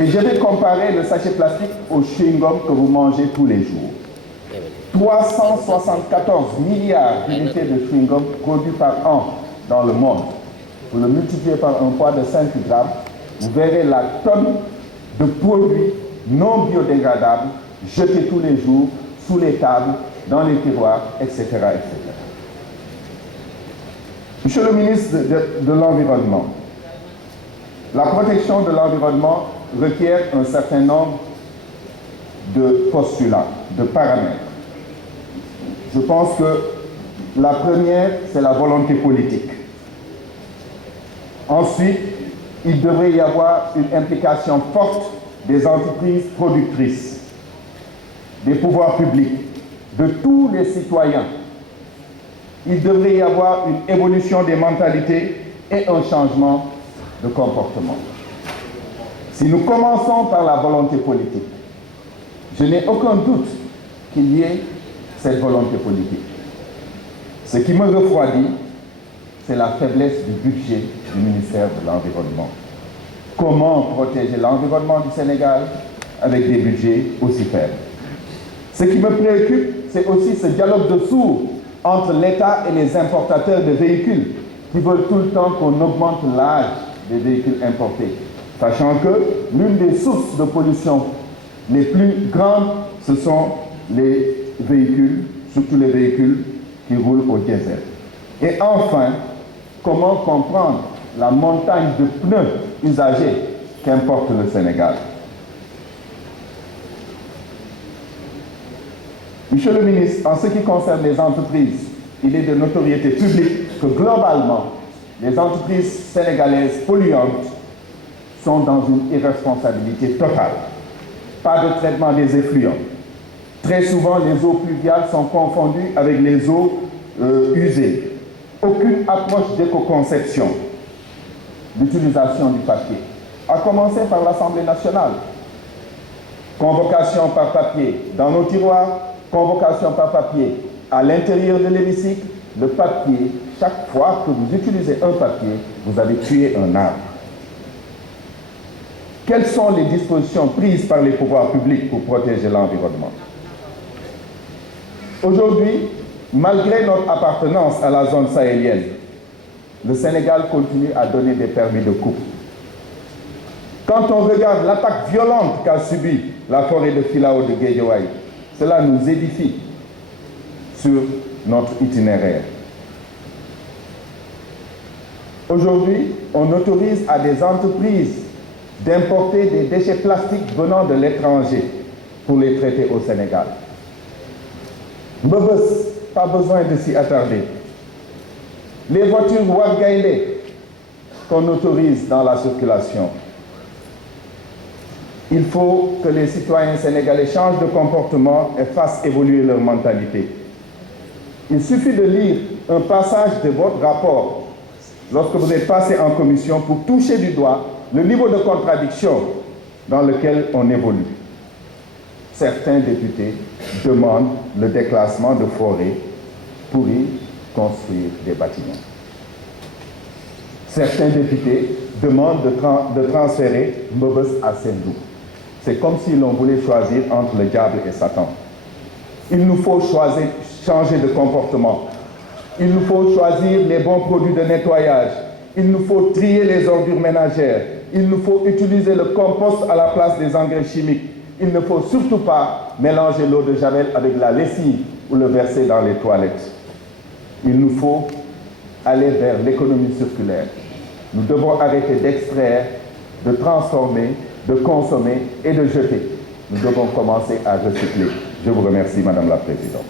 Et je vais comparer le sachet plastique au chewing-gum que vous mangez tous les jours. 374 milliards d'unités de chewing-gum produits par an dans le monde. Vous le multipliez par un poids de 5 grammes, vous verrez la tonne de produits non biodégradables jetés tous les jours sous les tables, dans les tiroirs, etc. etc. Monsieur le ministre de l'Environnement, la protection de l'environnement requiert un certain nombre de postulats, de paramètres. Je pense que la première, c'est la volonté politique. Ensuite, il devrait y avoir une implication forte des entreprises productrices, des pouvoirs publics, de tous les citoyens. Il devrait y avoir une évolution des mentalités et un changement de comportement. Si nous commençons par la volonté politique, je n'ai aucun doute qu'il y ait cette volonté politique. Ce qui me refroidit, c'est la faiblesse du budget du ministère de l'Environnement. Comment protéger l'environnement du Sénégal avec des budgets aussi faibles? Ce qui me préoccupe, c'est aussi ce dialogue de sourds entre l'État et les importateurs de véhicules qui veulent tout le temps qu'on augmente l'âge des véhicules importés, sachant que l'une des sources de pollution les plus grandes, ce sont les véhicules, surtout les véhicules qui roulent au diesel. Et enfin, comment comprendre la montagne de pneus usagés qu'importe le Sénégal? Monsieur le ministre, en ce qui concerne les entreprises, il est de notoriété publique que globalement, les entreprises sénégalaises polluantes sont dans une irresponsabilité totale. Pas de traitement des effluents. Très souvent, les eaux pluviales sont confondues avec les eaux usées. Aucune approche d'éco-conception. L'utilisation du papier, à commencer par l'Assemblée nationale. Convocation par papier dans nos tiroirs, convocation par papier à l'intérieur de l'hémicycle. Le papier, chaque fois que vous utilisez un papier, vous avez tué un arbre. Quelles sont les dispositions prises par les pouvoirs publics pour protéger l'environnement? Aujourd'hui, malgré notre appartenance à la zone sahélienne, le Sénégal continue à donner des permis de coupe. Quand on regarde l'attaque violente qu'a subie la forêt de Filao de Guédiawaye, cela nous édifie sur notre itinéraire. Aujourd'hui, on autorise à des entreprises d'importer des déchets plastiques venant de l'étranger pour les traiter au Sénégal. Mbebes, pas besoin de s'y attarder. Les voitures Wargaïlé qu'on autorise dans la circulation. Il faut que les citoyens sénégalais changent de comportement et fassent évoluer leur mentalité. Il suffit de lire un passage de votre rapport lorsque vous êtes passé en commission pour toucher du doigt le niveau de contradiction dans lequel on évolue. Certains députés demandent le déclassement de forêts pour y construire des bâtiments. Certains députés demandent de transférer Mbebes à Sendou. C'est comme si l'on voulait choisir entre le diable et Satan. Il nous faut changer de comportement. Il nous faut choisir les bons produits de nettoyage. Il nous faut trier les ordures ménagères. Il nous faut utiliser le compost à la place des engrais chimiques. Il ne faut surtout pas mélanger l'eau de Javel avec la lessive ou le verser dans les toilettes. Il nous faut aller vers l'économie circulaire. Nous devons arrêter d'extraire, de transformer, de consommer et de jeter. Nous devons commencer à recycler. Je vous remercie, Madame la Présidente.